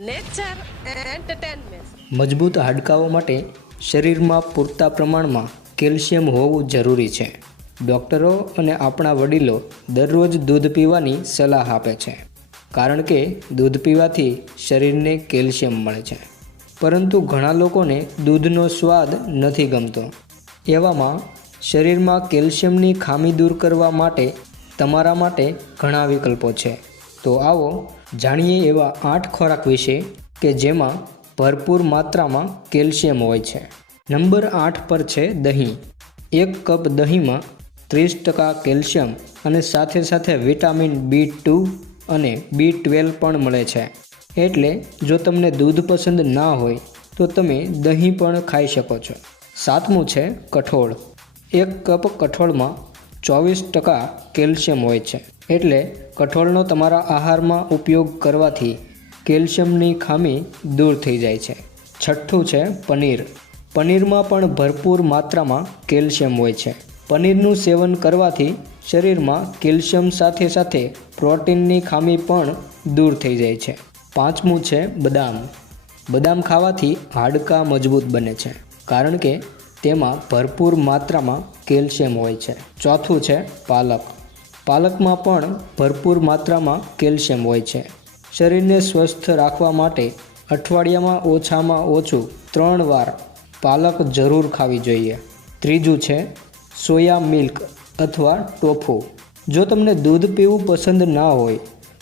nature entertainment મજબૂત હાડકાઓ માટે શરીરમાં પૂરતા પ્રમાણમાં કેલ્શિયમ હોવું જરૂરી છે. ડૉક્ટરો અને આપણા વડીલો દરરોજ દૂધ પીવાની સલાહ આપે છે. કારણ કે દૂધ પીવાથી શરીરને કેલ્શિયમ મળે છે. પરંતુ ઘણા લોકોને દૂધનો સ્વાદ નથી ગમતો. એવામાં શરીરમાં કેલ્શિયમની ખામી દૂર કરવા માટે તમારા માટે ઘણા વિકલ્પો છે. તો આવો જાણીએ એવા આઠ ખોરાક વિશે કે જેમાં ભરપૂર માત્રામાં કેલ્શિયમ હોય છે. નંબર આઠ પર છે દહીં. એક કપ દહીંમાં ત્રીસ ટકા કેલ્શિયમ અને સાથે સાથે વિટામિન બી ટુ અને બી ટ્વેલ્વ પણ મળે છે. એટલે જો તમને દૂધ પસંદ ના હોય, તો તમે દહીં પણ ખાઈ શકો છો. સાતમું છે કઠોળ. એક કપ કઠોળમાં ચોવીસ ટકા કેલ્શિયમ હોય છે. એટલે કઠોળનો તમારા આહારમાં ઉપયોગ કરવાથી કેલ્શિયમની ખામી દૂર થઈ જાય છે. છઠ્ઠું છે પનીર. પનીરમાં પણ ભરપૂર માત્રામાં કેલ્શિયમ હોય છે. પનીરનું સેવન કરવાથી શરીરમાં કેલ્શિયમ સાથે સાથે પ્રોટીનની ખામી પણ દૂર થઈ જાય છે. પાંચમું છે બદામ. બદામ ખાવાથી હાડકાં મજબૂત બને છે. કારણ કે તેમાં ભરપૂર માત્રામાં કેલ્શિયમ હોય છે. ચોથું છે પાલક. પાલકમાં પણ ભરપૂર માત્રામાં કેલ્શિયમ હોય છે. શરીરને સ્વસ્થ રાખવા માટે અઠવાડિયામાં ઓછામાં ઓછું ત્રણ વાર પાલક જરૂર ખાવી જોઈએ. ત્રીજું છે સોયા મિલ્ક અથવા ટોફુ. જો તમને દૂધ પીવું પસંદ ના હોય,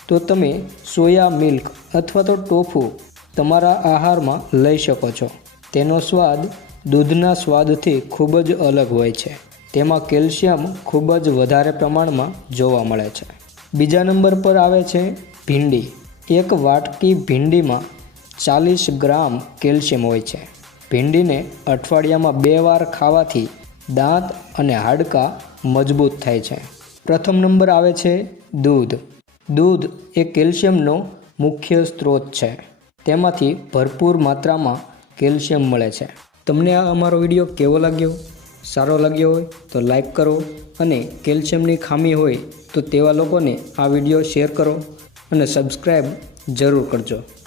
તો તમે સોયા મિલ્ક અથવા તો ટોફુ તમારા આહારમાં લઈ શકો છો. તેનો સ્વાદ દૂધના સ્વાદથી ખૂબ જ અલગ હોય છે. તેમાં કેલ્શિયમ ખૂબ જ વધારે પ્રમાણમાં જોવા મળે છે. બીજા નંબર પર આવે છે ભીંડી. એક વાટકી ભીંડીમાં ચાલીસ ગ્રામ કેલ્શિયમ હોય છે. ભીંડીને અઠવાડિયામાં બે વાર ખાવાથી દાંત અને હાડકાં મજબૂત થાય છે. પ્રથમ નંબર આવે છે દૂધ. દૂધ એ કેલ્શિયમનો મુખ્ય સ્ત્રોત છે. તેમાંથી ભરપૂર માત્રામાં કેલ્શિયમ મળે છે. તમને આ અમારો વીડિયો કેવો લાગ્યો? સારો લાગ્યો હોય તો લાઈક કરો અને કેલ્શિયમની ખામી હોય તો તેવા લોકોને આ વીડિયો શેર કરો અને સબસ્ક્રાઈબ જરૂર કરજો.